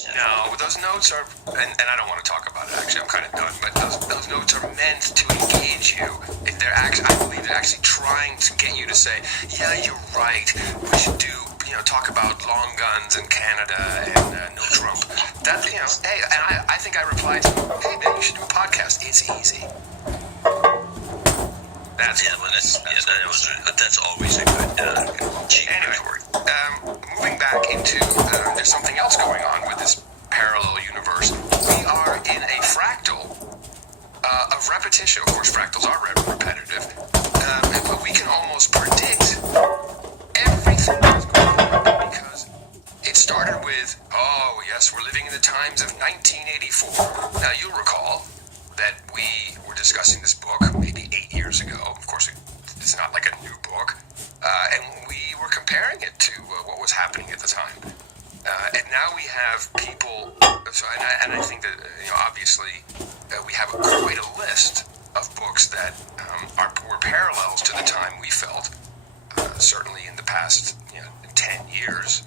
No, those notes are, and I don't want to talk about it, actually, I'm kind of done, but those notes are meant to engage you. They're actually, I believe they're actually trying to get you to say, yeah, you're right, we should do, talk about long guns in Canada and no Trump. That, hey, and I think I replied, hey, man, you should do a podcast. It's easy. That's always a good cheap anyway, moving back into, there's something else going on with this parallel universe. We are in a fractal of repetition. Of course, fractals are repetitive, but we can almost predict everything that's going on because it started with, oh, yes, we're living in the times of 1984. Now, you'll recall that we were discussing this book maybe 8 years ago. Of course, it's not like a new book. And we were comparing it to what was happening at the time. And now we have people, and I think that, obviously, we have quite a list of books that were parallels to the time we felt, certainly in the past 10 years.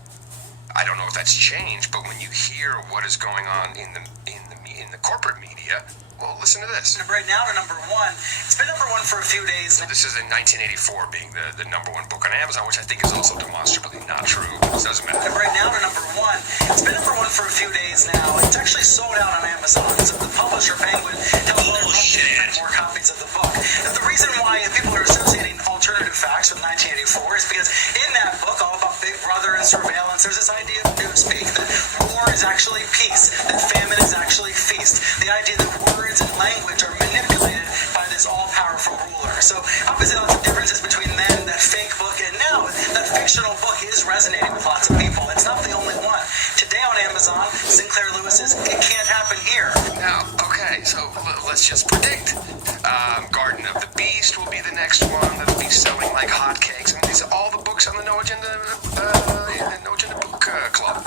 I don't know if that's changed, but when you hear what is going on in the corporate media, well, listen to this. Right now to number one. It's been number one for a few days. This is in 1984 being the number one book on Amazon, which I think is also demonstrably not true. It doesn't matter. Right now to number one. It's been number one for a few days now. It's actually sold out on Amazon. So the publisher, Penguin, has more copies of the book. And the reason why people are associating alternative facts with 1984 is because in that book, all about Big Brother and surveillance, there's this idea of newspeak, that war is actually peace, that famine is actually feast. The idea that words and language are manipulated by this all-powerful ruler. So obviously lots of differences between then, that fake book, and now that fictional book is resonating with lots of people. It's not the only one. Today on Amazon, Sinclair Lewis's It Can't Happen Here. Now, okay, so let's just predict. Garden of the Beast will be the next one that'll be selling like hotcakes. I mean, these are all the books on the No Agenda Book Club.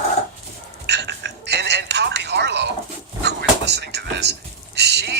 And Poppy Harlow, who is listening to this, she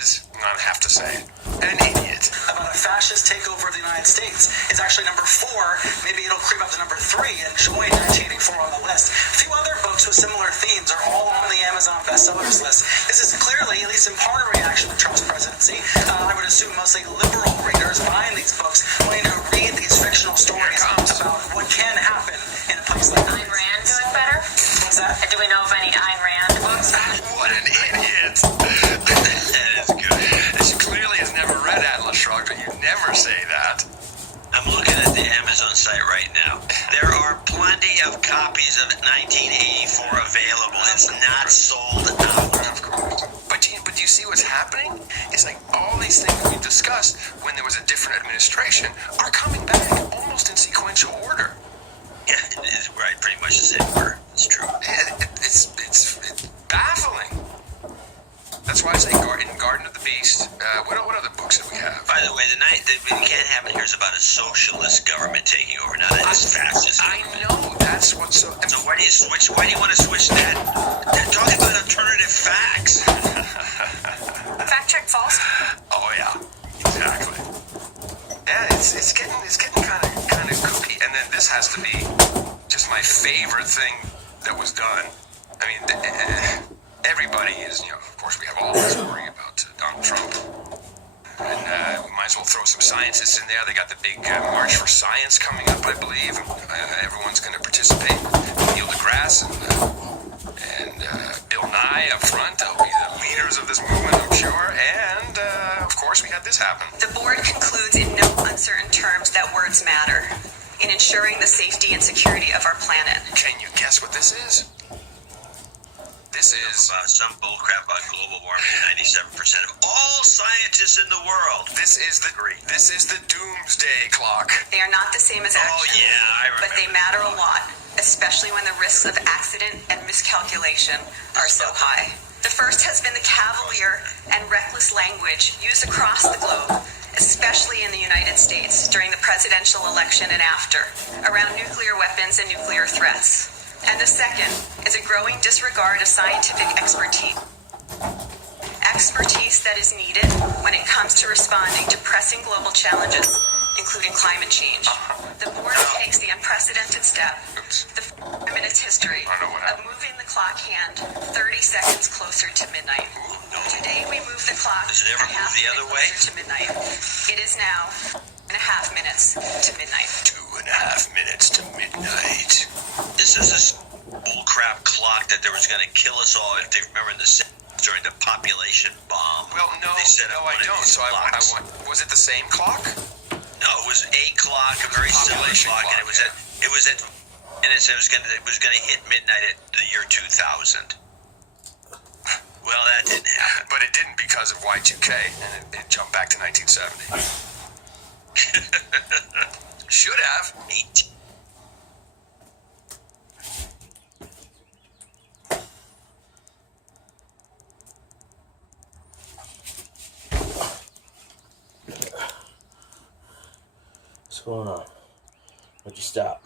is, I have to say, an idiot. About a fascist takeover of the United States is actually number 4. Maybe it'll creep up to number 3 and join 1984 on the list. A few other books with similar themes are all on the Amazon bestsellers list. This is clearly, at least in part, a reaction to Trump's presidency. I would assume mostly liberal readers buying these books, wanting to read these fictional stories about what can happen in a place like Ayn Rand doing better? What's that? Do we know of any Ayn Rand books? What an idiot! That is good. She clearly has never read Atlas Shrugged, but you never say that. I'm looking at the Amazon site right now. There are plenty of copies of 1984 available. It's not sold out. Of course. But do you see what's happening? It's like all these things we discussed when there was a different administration are coming back almost in sequential order. Yeah, it is right, pretty much the same order. It's true. It's baffling. That's why I say Garden of the Beast. What other books do we have? By the way, It Can't Happen Here is about a socialist government taking over, not a fascist. I know. That's what's so... So why do you switch? Why do you want to switch that? They're talking about alternative facts. Fact check false. Oh yeah, exactly. Yeah, it's getting kind of kooky. And then this has to be just my favorite thing that was done. I mean, everybody is, of course, we have all this worry about Donald Trump. And we might as well throw some scientists in there. They got the big March for Science coming up, I believe. Everyone's going to participate. Neil deGrasse and Bill Nye up front. They'll be the leaders of this movement, I'm sure. And, of course, we had this happen. The board concludes in no uncertain terms that words matter in ensuring the safety and security of our planet. Can you guess what this is? This is some bullcrap about global warming. 97% of all scientists in the world. This is the doomsday clock. They are not the same as action. Oh yeah, I remember. But they matter a lot, especially when the risks of accident and miscalculation are so high. The first has been the cavalier and reckless language used across the globe, especially in the United States during the presidential election and after, around nuclear weapons and nuclear threats. And the second is a growing disregard of scientific expertise. Expertise that is needed when it comes to responding to pressing global challenges, including climate change. The board takes the unprecedented step. The minutes history I know what of happened. moving the clock hand 30 seconds closer to midnight. Today we move the clock Does it ever a half move the minute other way? closer to midnight. It is now 2.5 minutes to midnight. 2.5 minutes to midnight. This is this bullcrap clock that was going to kill us all. If they remember in the 70s during the population bomb. Well, no, they set up I one of don't. these So I clocks. want. Was it the same clock? No, it was a clock, a very similar Population clock, and clock, it was at minutes. It was going to hit midnight at the year 2000. Well, that didn't happen. But it didn't because of Y2K, and it jumped back to 1970. Should have. What's going on? Why'd you stop?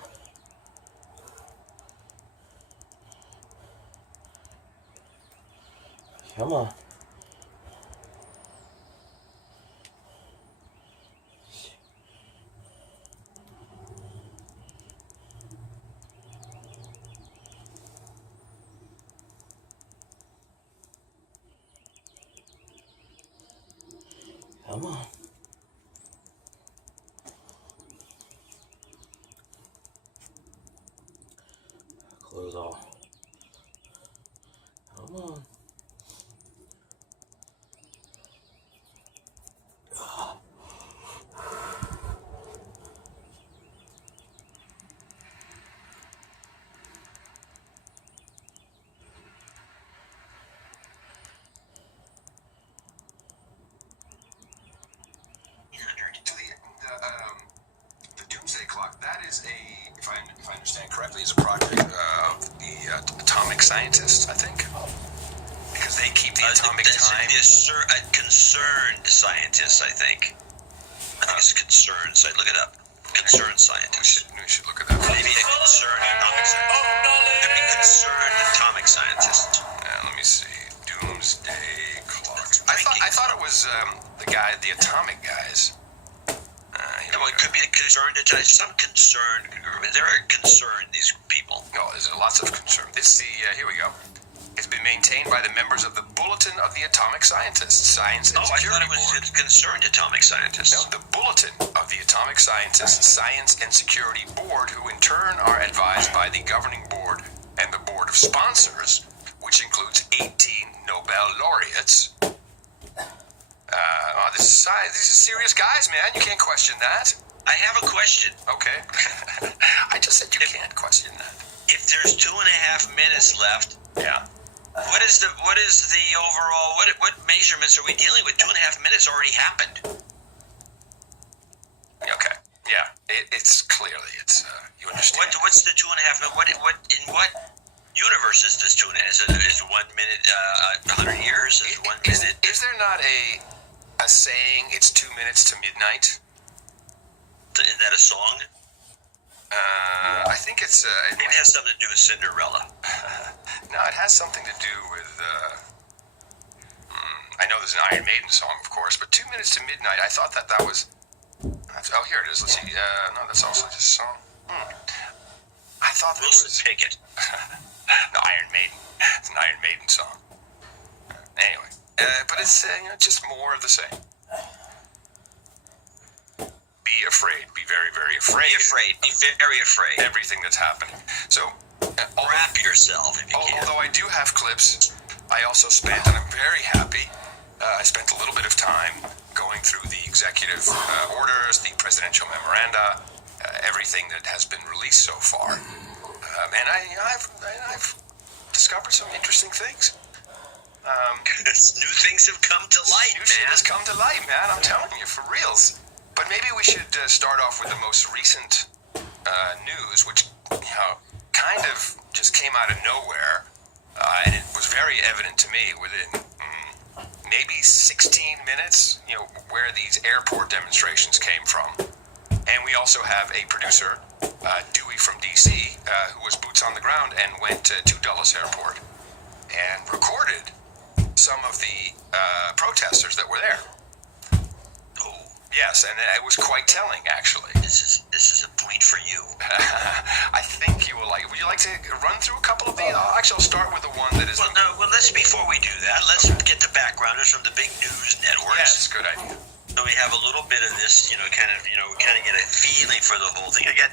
Come on. Come on. Close all. Come on. The Doomsday Clock, that is if I understand correctly, is a project of the atomic scientists, I think. Because they keep the atomic time. Concerned scientists, I think. I think it's concerned. So look it up. Concerned scientists. We should look at that. Maybe a concerned atomic scientist. Could be concerned atomic scientists. Let me see. Doomsday Clock. I thought it was the atomic guys. Well, it could be a concerned. Some concerned. They're concerned. These people. No, there's lots of concern. Here we go. It's been maintained by the members of the Bulletin of the Atomic Scientists, Science and I thought Security it was Board. concerned atomic scientists. No, the Bulletin of the Atomic Scientists, Science and Security Board, who in turn are advised by the Governing Board and the Board of Sponsors, which includes 18 Nobel laureates. These are serious guys, man. You can't question that. I have a question. Okay. I just said you can't question that. If there's 2.5 minutes left, Yeah. what is the overall what measurements are we dealing with? 2.5 minutes already happened. Okay. Yeah. It's you understand. What's the 2.5 minutes? In what universe is this 2.5? Is 1 minute 100 years? Is 1 minute? Is there not a saying? It's 2 minutes to midnight. Is that a song? I think it's. Maybe it has something to do with Cinderella. No, it has something to do with. I know there's an Iron Maiden song, of course, but 2 minutes to midnight. I thought that was. Oh, here it is. Let's see. No, that's also just a song. I thought that Wilson was. Pickett. No, Iron Maiden. It's an Iron Maiden song. Anyway, but it's just more of the same. Be afraid. Be very, very afraid. Be afraid. Be very afraid. Everything that's happening. So, Wrap yourself if you can. although I do have clips, I also spent, and I'm very happy, I spent a little bit of time going through the executive orders, the presidential memoranda, everything that has been released so far. And I've discovered some interesting things. New things have come to light, New shit man. has come to light, man. I'm telling you, for reals. But maybe we should start off with the most recent news, which kind of just came out of nowhere, and it was very evident to me within maybe 16 minutes, where these airport demonstrations came from. And we also have a producer, Dewey from DC, who was boots on the ground and went to Dulles Airport and recorded some of the protesters that were there. Yes, and it was quite telling, actually. This is a point for you. I think you will like. Would you like to run through a couple of these? I'll start with the one that is. Well, before we do that, let's get the backgrounders from the big news networks. Yes, good idea. So we have a little bit of this, kind of get a feeling for the whole thing. I got